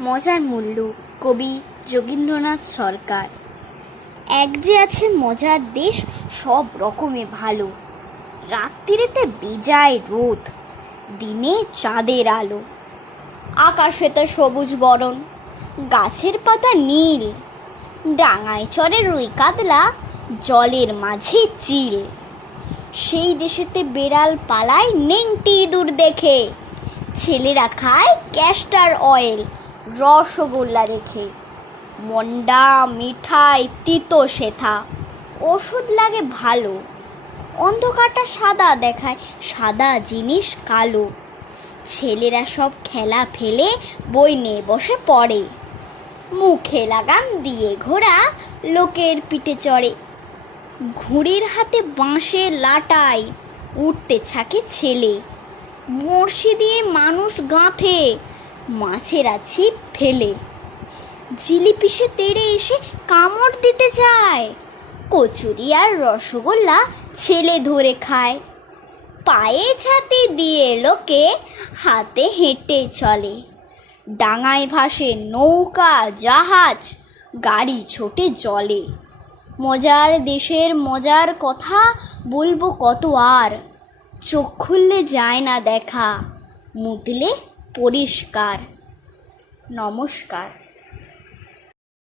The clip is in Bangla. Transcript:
মজার মূল্য, কবি যোগীন্দ্রনাথ সরকার। এক যে আছে মজার দেশ, সব রকমে ভালো। রাত্রিরেতে বেজায় রোদ, দিনে চাঁদের আলো। আকাশেতে সবুজ বরণ, গাছের পাতা নীল। ডাঙায় চড়ে রুই কাতলা, জলের মাঝে চিল। সেই দেশেতে বেড়াল পালায় নেংটি ইঁদুর দেখে। ছেলেরা খায় ক্যাস্টার অয়েল, রসগোল্লা রেখে। মন্ডা, মিঠাই, তিতো সেথা, ওষুধ লাগে ভালো। অন্ধকারটা সাদা দেখায়, সাদা জিনিস কালো। ছেলেরা সব খেলা ফেলে বই নিয়ে বসে পড়ে। মুখে লাগাম দিয়ে ঘোড়া লোকের পিঠে চড়ে। ঘুড়ির হাতে বাঁশের লাটাই, উঠতে থাকে ছেলে। বড়শি দিয়ে মানুষ গাঁথে, মাছেরা ছিপ ফেলে। জিলিপিসে তেড়ে এসে কামড় দিতে যায়। কচুরি আর রসগোল্লা ছেলে ধরে খায়। পায়ে ছাতি দিয়ে লোকে হাতে হেঁটে চলে। ডাঙায় ভাসে নৌকা, জাহাজ, গাড়ি ছোটে জলে। মজার দেশের মজার কথা বলবো কত আর। চোখ খুললে যায় না দেখা, মুতলে পরিষ্কার। নমস্কার।